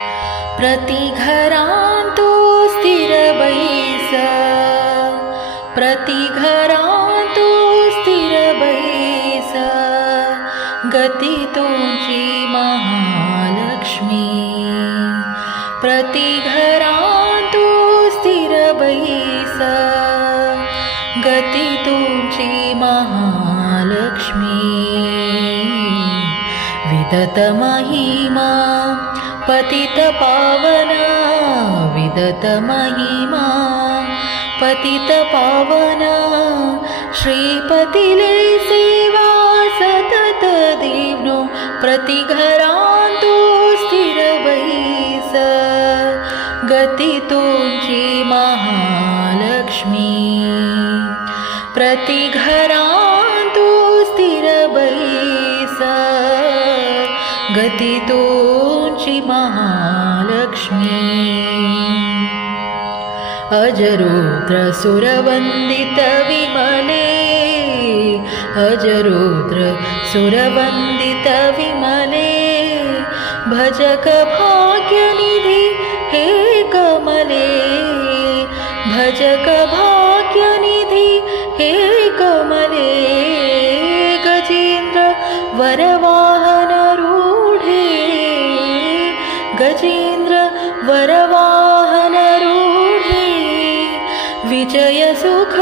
प्रति घरांतो स्थिर बैस, प्रति घरांतो स्थिर बैस, गती तुमची महालक्ष्मी। प्रति घरांतो स्थिर बैस, गती तुमची महालक्ष्मी। विदत महिमा पतित पावन, विदत महिमा पतित पावन, श्रीपतिले सेवा सतत देवनो। प्रति घरांतो स्थिर बैस, गती तुमची महालक्ष्मी। प्रति घरांतो स्थिर बैस, गती तुमची महालक्ष्मी। अजरुद्र सुरवंदित विमले, अजरुद्र सुरवंदित विमले, भजक भाग्यनिधि हे कमले, भजक भाग्यनिधि हे कमले। गजेन्द्र वरवाहन रूढे, गजेन्द्र वरवाहन रूढे, विजय सुख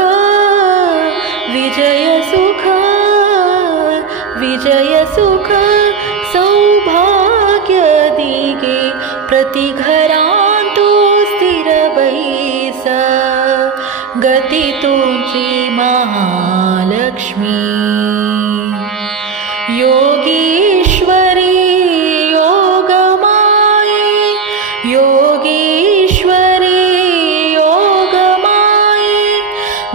विजय सुख विजय सुख सौभाग्य दिगे। प्रति घरांतो स्थिर बैस, गती तुमची महालक्ष्मी। योगीश्वरी योगमाये, योगीश्वरी योगमाये,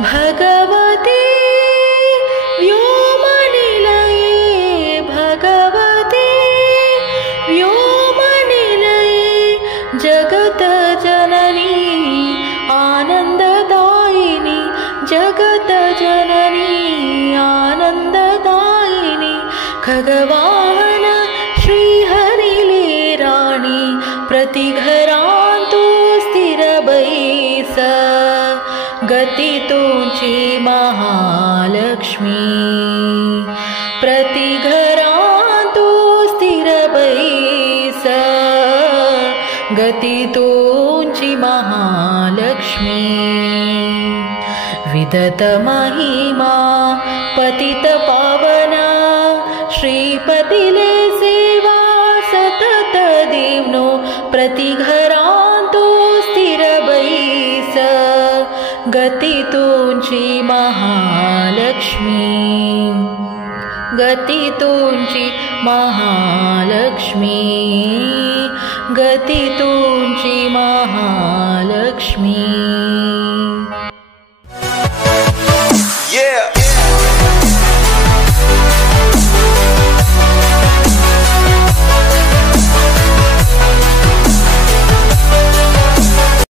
भगवती व्योमनिलये, भगवती व्योमनिलये, जगत जननी आनंददायिनी, जगत जननी आनंददायिनी। खगवाहन श्रीहरिले राणी, प्रति घरांतो स्थिर बैस, गती तुमची महालक्ष्मी। प्रति घरांतो स्थिर बैस, गती तुमची महालक्ष्मी। विदत महिमा पतित पावन, श्रीपतिले सेवा सतत देवनो। प्रति घरांतो स्थिर बैस, गती तुमची महालक्ष्मी। गती तुमची महालक्ष्मी, गती तुमची महालक्ष्मी।